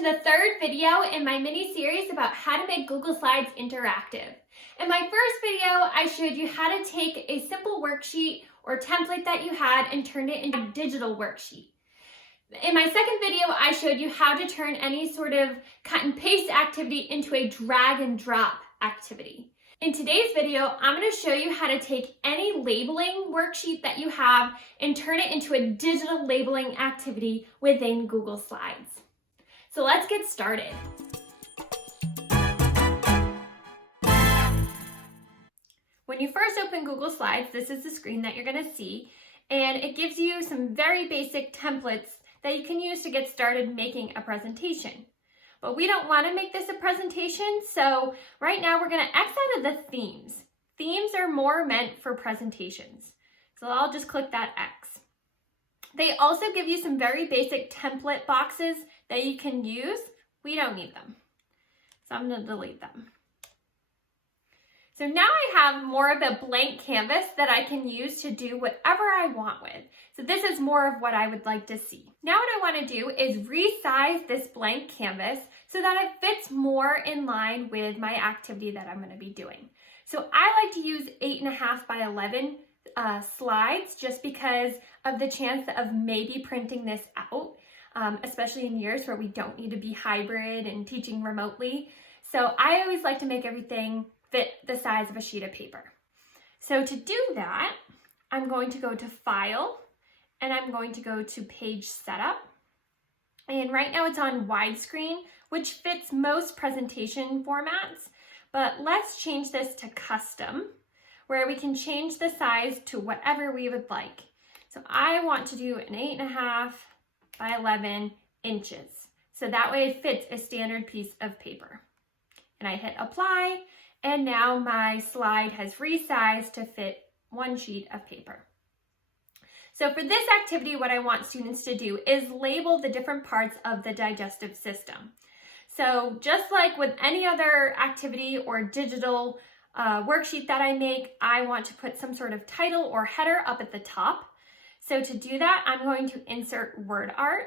to the third video in my mini-series about how to make Google Slides interactive. In my first video, I showed you how to take a simple worksheet or template that you had and turn it into a digital worksheet. In my second video, I showed you how to turn any sort of cut and paste activity into a drag and drop activity. In today's video, I'm going to show you how to take any labeling worksheet that you have and turn it into a digital labeling activity within Google Slides. So let's get started. When you first open Google Slides, this is the screen that you're going to see, and it gives you some very basic templates that you can use to get started making a presentation. But we don't want to make this a presentation, so right now we're going to X out of the themes. Themes are more meant for presentations, so I'll just click that X. They also give you some very basic template boxes that you can use. We don't need them, so I'm going to delete them. So now I have more of a blank canvas that I can use to do whatever I want with. So this is more of what I would like to see. Now what I want to do is resize this blank canvas so that it fits more in line with my activity that I'm going to be doing. So I like to use 8.5 by 11 slides just because of the chance of maybe printing this out, especially in years where we don't need to be hybrid and teaching remotely. So I always like to make everything fit the size of a sheet of paper. So to do that, I'm going to go to File, and I'm going to go to Page Setup. And right now it's on widescreen, which fits most presentation formats, but let's change this to Custom, where we can change the size to whatever we would like. So I want to do an 8.5 by 11 inches. So that way it fits a standard piece of paper. And I hit Apply, and now my slide has resized to fit one sheet of paper. So for this activity, what I want students to do is label the different parts of the digestive system. So just like with any other activity or digital worksheet that I make, I want to put some sort of title or header up at the top. So to do that, I'm going to insert word art.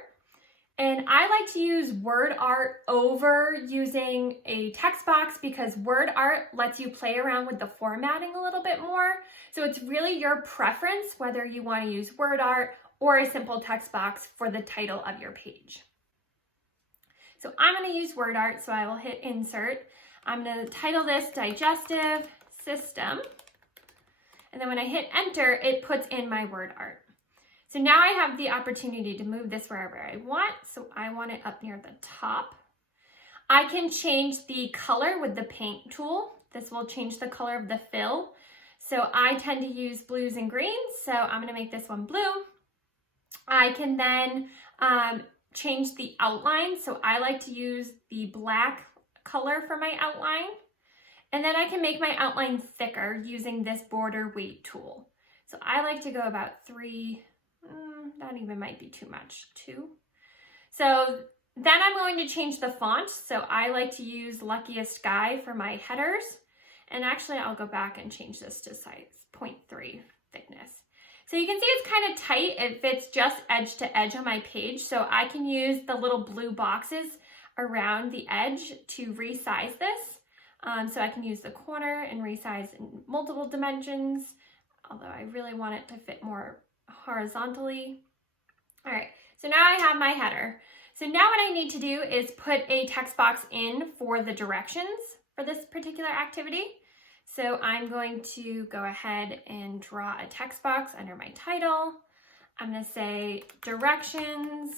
And I like to use word art over using a text box because word art lets you play around with the formatting a little bit more. So it's really your preference whether you want to use word art or a simple text box for the title of your page. So I'm going to use word art, so I will hit insert. I'm going to title this Digestive System. And then when I hit enter, it puts in my word art. So now I have the opportunity to move this wherever I want. So I want it up near the top. I can change the color with the paint tool. This will change the color of the fill. So I tend to use blues and greens. So I'm going to make this one blue. I can then change the outline. So I like to use the black color for my outline. And then I can make my outline thicker using this border weight tool. So I like to go about 3, that even might be too much, 2. So then I'm going to change the font. So I like to use Luckiest Guy for my headers. And actually I'll go back and change this to size 0.3 thickness. So you can see it's kind of tight. It fits just edge to edge on my page. So I can use the little blue boxes around the edge to resize this. So I can use the corner and resize in multiple dimensions, although I really want it to fit more horizontally. All right, so now I have my header. So now what I need to do is put a text box in for the directions for this particular activity. So I'm going to go ahead and draw a text box under my title. I'm going to say directions,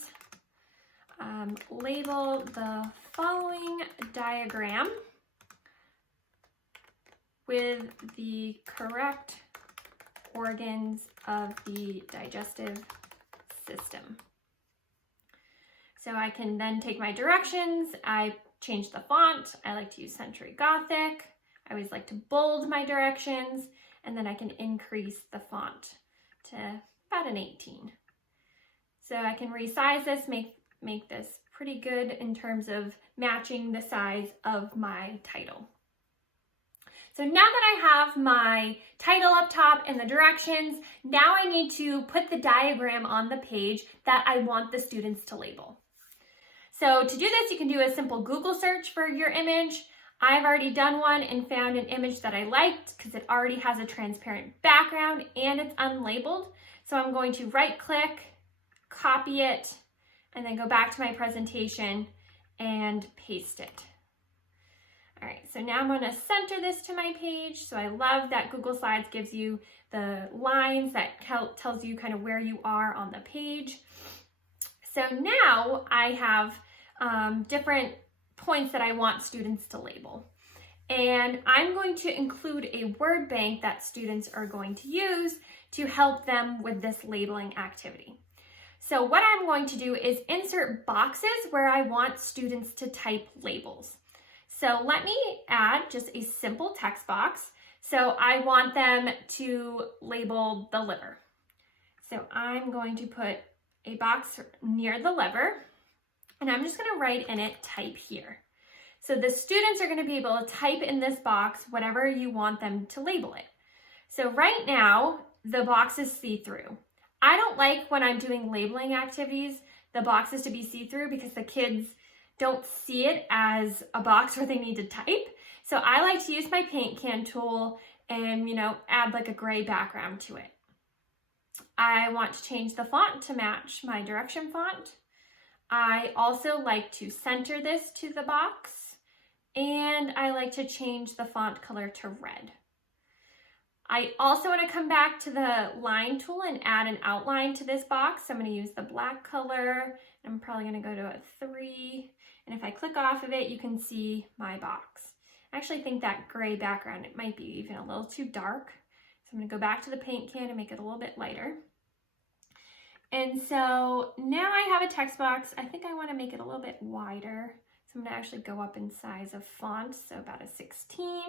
label the following diagram with the correct organs of the digestive system. So I can then take my directions. I change the font. I like to use Century Gothic. I always like to bold my directions, and then I can increase the font to about an 18. So I can resize this, make this pretty good in terms of matching the size of my title. So now that I have my title up top and the directions, now I need to put the diagram on the page that I want the students to label. So to do this, you can do a simple Google search for your image. I've already done one and found an image that I liked because it already has a transparent background and it's unlabeled. So I'm going to right click, copy it, and then go back to my presentation and paste it. All right, so now I'm going to center this to my page. So I love that Google Slides gives you the lines that tells you kind of where you are on the page. So now I have different points that I want students to label. And I'm going to include a word bank that students are going to use to help them with this labeling activity. So what I'm going to do is insert boxes where I want students to type labels. So let me add just a simple text box. So I want them to label the liver. So I'm going to put a box near the liver, and I'm just going to write in it, type here. So the students are going to be able to type in this box whatever you want them to label it. So right now, the box is see-through. I don't like when I'm doing labeling activities, the boxes to be see-through because the kids don't see it as a box where they need to type. So I like to use my paint can tool and, add like a gray background to it. I want to change the font to match my direction font. I also like to center this to the box, and I like to change the font color to red. I also want to come back to the line tool and add an outline to this box. So I'm going to use the black color. I'm probably going to go to a 3. And if I click off of it, you can see my box. I actually think that gray background, it might be even a little too dark. So I'm going to go back to the paint can and make it a little bit lighter. And so now I have a text box. I think I want to make it a little bit wider. So I'm going to actually go up in size of font, so about a 16.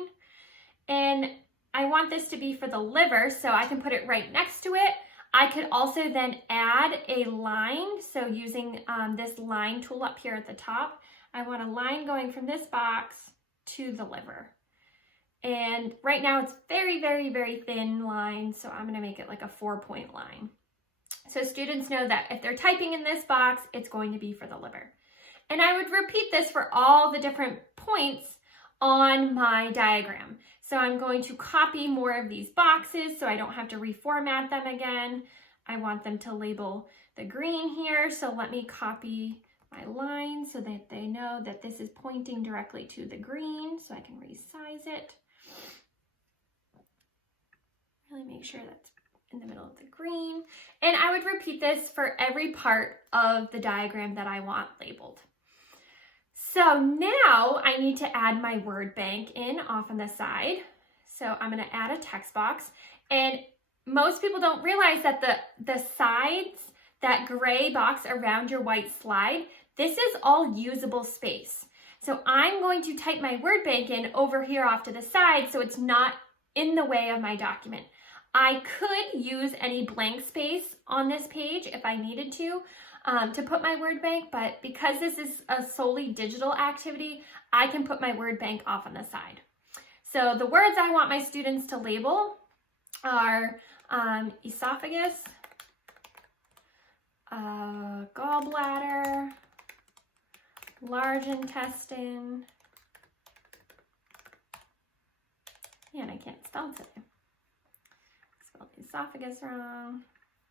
And I want this to be for the liver, so I can put it right next to it. I could also then add a line. So using this line tool up here at the top, I want a line going from this box to the liver. And right now it's very, very, very thin line, so I'm going to make it like a 4-point line. So students know that if they're typing in this box, it's going to be for the liver. And I would repeat this for all the different points on my diagram. So I'm going to copy more of these boxes so I don't have to reformat them again. I want them to label the green here, so let me copy my line so that they know that this is pointing directly to the green, so I can resize it. Really make sure that's in the middle of the green. And I would repeat this for every part of the diagram that I want labeled. So now I need to add my word bank in off on the side. So I'm going to add a text box. And most people don't realize that the sides, that gray box around your white slide, this is all usable space. So I'm going to type my word bank in over here off to the side so it's not in the way of my document. I could use any blank space on this page if I needed to put my word bank, but because this is a solely digital activity, I can put my word bank off on the side. So the words I want my students to label are esophagus, gallbladder, large intestine, and I can't spell today. Spelled esophagus wrong.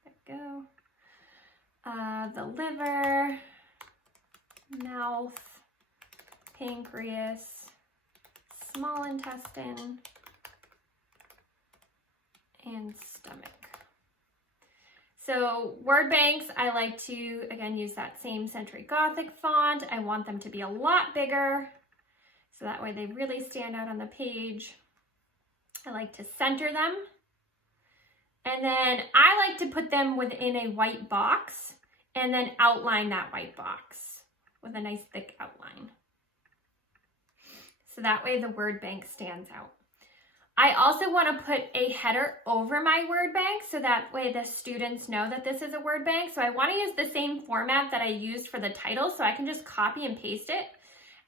There we go. The liver, mouth, pancreas, small intestine, and stomach. So word banks, I like to, again, use that same Century Gothic font. I want them to be a lot bigger, so that way they really stand out on the page. I like to center them. And then I like to put them within a white box and then outline that white box with a nice thick outline. So that way the word bank stands out. I also want to put a header over my word bank so that way the students know that this is a word bank. So I want to use the same format that I used for the title, so I can just copy and paste it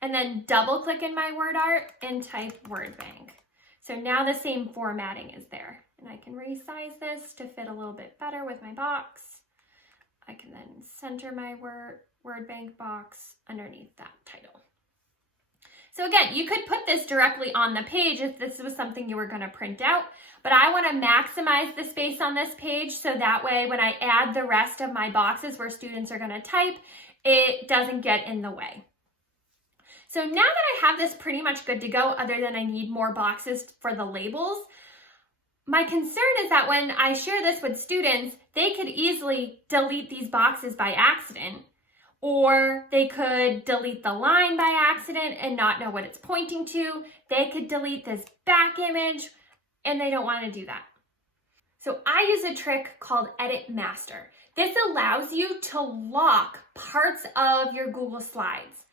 and then double click in my word art and type word bank. So now the same formatting is there. And I can resize this to fit a little bit better with my box. I can then center my word word bank box underneath that title. So again, you could put this directly on the page if this was something you were going to print out, but I want to maximize the space on this page so that way when I add the rest of my boxes where students are going to type, it doesn't get in the way. So now that I have this pretty much good to go, other than I need more boxes for the labels, my concern is that when I share this with students, they could easily delete these boxes by accident, or they could delete the line by accident and not know what it's pointing to. They could delete this back image, and they don't want to do that. So I use a trick called Edit Master. This allows you to lock parts of your Google Slides.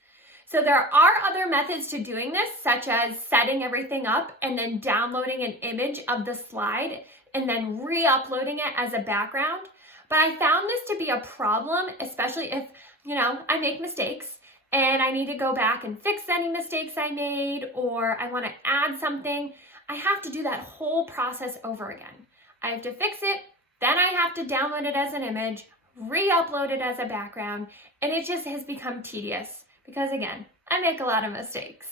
So there are other methods to doing this, such as setting everything up and then downloading an image of the slide and then re-uploading it as a background. But I found this to be a problem, especially if, I make mistakes and I need to go back and fix any mistakes I made, or I want to add something. I have to do that whole process over again. I have to fix it, then I have to download it as an image, re-upload it as a background, and it just has become tedious because, again, I make a lot of mistakes.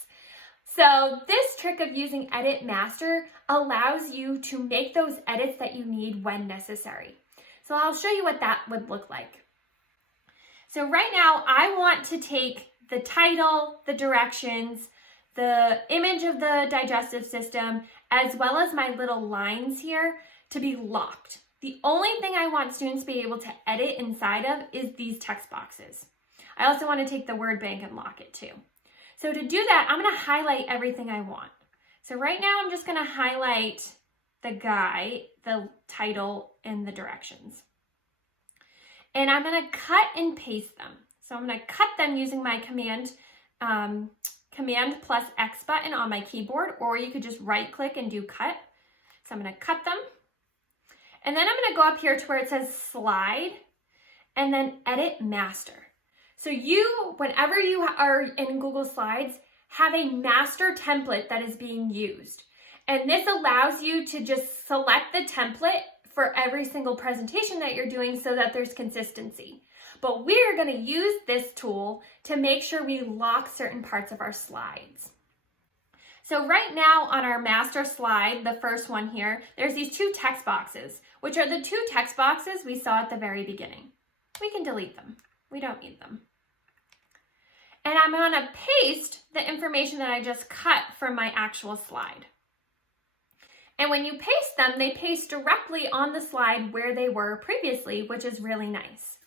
So this trick of using Edit Master allows you to make those edits that you need when necessary. So I'll show you what that would look like. So right now I want to take the title, the directions, the image of the digestive system, as well as my little lines here to be locked. The only thing I want students to be able to edit inside of is these text boxes. I also want to take the word bank and lock it too. So to do that, I'm going to highlight everything I want. So right now I'm just going to highlight the guy, the title, and the directions. And I'm going to cut and paste them. So I'm going to cut them using my Command plus X button on my keyboard, or you could just right click and do cut. So I'm going to cut them. And then I'm going to go up here to where it says slide and then Edit Master. So you, whenever you are in Google Slides, have a master template that is being used. And this allows you to just select the template for every single presentation that you're doing so that there's consistency. But we're going to use this tool to make sure we lock certain parts of our slides. So right now on our master slide, the first one here, there's these two text boxes, which are the two text boxes we saw at the very beginning. We can delete them. We don't need them. And I'm going to paste the information that I just cut from my actual slide. And when you paste them, they paste directly on the slide where they were previously, which is really nice.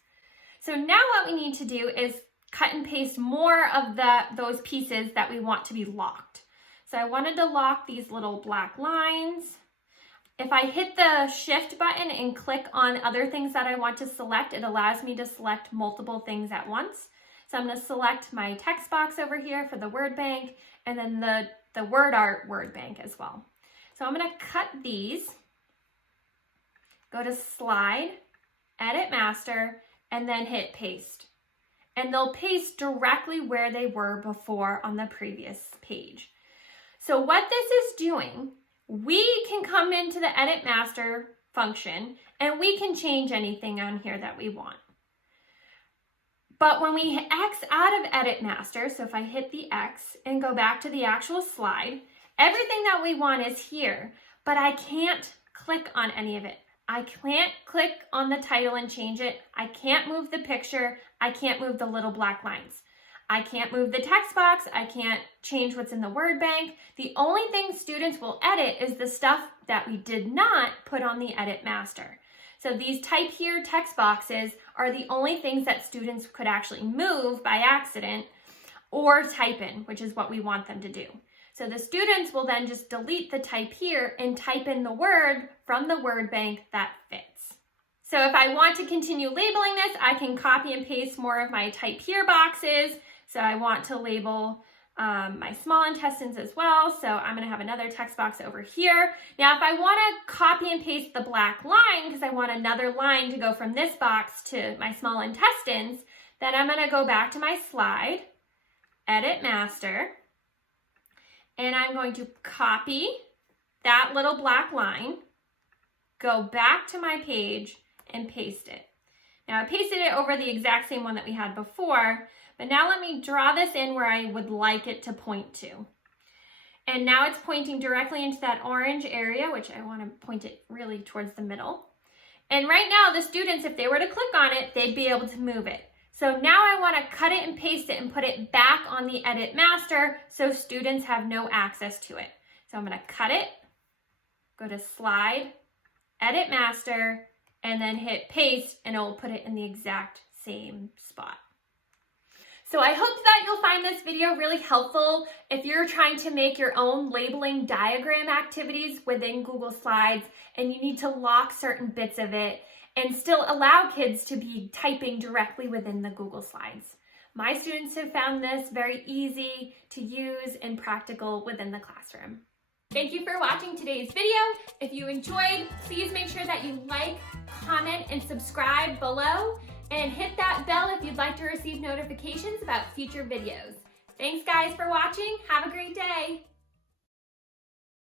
So now what we need to do is cut and paste more of those pieces that we want to be locked. So I wanted to lock these little black lines. If I hit the shift button and click on other things that I want to select, it allows me to select multiple things at once. So I'm going to select my text box over here for the word bank, and then the word art word bank as well. So I'm going to cut these, go to slide, Edit Master, and then hit paste. And they'll paste directly where they were before on the previous page. So what this is doing, we can come into the Edit Master function and we can change anything on here that we want. But when we X out of Edit Master, so if I hit the X and go back to the actual slide, everything that we want is here, but I can't click on any of it. I can't click on the title and change it. I can't move the picture. I can't move the little black lines. I can't move the text box. I can't change what's in the word bank. The only thing students will edit is the stuff that we did not put on the Edit Master. So these type here text boxes are the only things that students could actually move by accident or type in, which is what we want them to do. So the students will then just delete the type here and type in the word from the word bank that fits. So if I want to continue labeling this, I can copy and paste more of my type here boxes. So I want to label my small intestines as well. So I'm going to have another text box over here. Now, if I want to copy and paste the black line, because I want another line to go from this box to my small intestines, then I'm going to go back to my slide, Edit Master, and I'm going to copy that little black line, go back to my page and paste it. Now I pasted it over the exact same one that we had before, but now let me draw this in where I would like it to point to. And now it's pointing directly into that orange area, which I want to point it really towards the middle. And right now, the students, if they were to click on it, they'd be able to move it. So now I want to cut it and paste it and put it back on the Edit Master so students have no access to it. So I'm going to cut it, go to Slide, Edit Master, and then hit Paste, and it will put it in the exact same spot. So I hope that you'll find this video really helpful if you're trying to make your own labeling diagram activities within Google Slides and you need to lock certain bits of it and still allow kids to be typing directly within the Google Slides. My students have found this very easy to use and practical within the classroom. Thank you for watching today's video. If you enjoyed, please make sure that you like, comment, and subscribe below. And hit that bell if you'd like to receive notifications about future videos. Thanks guys for watching. Have a great day.